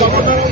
করেনি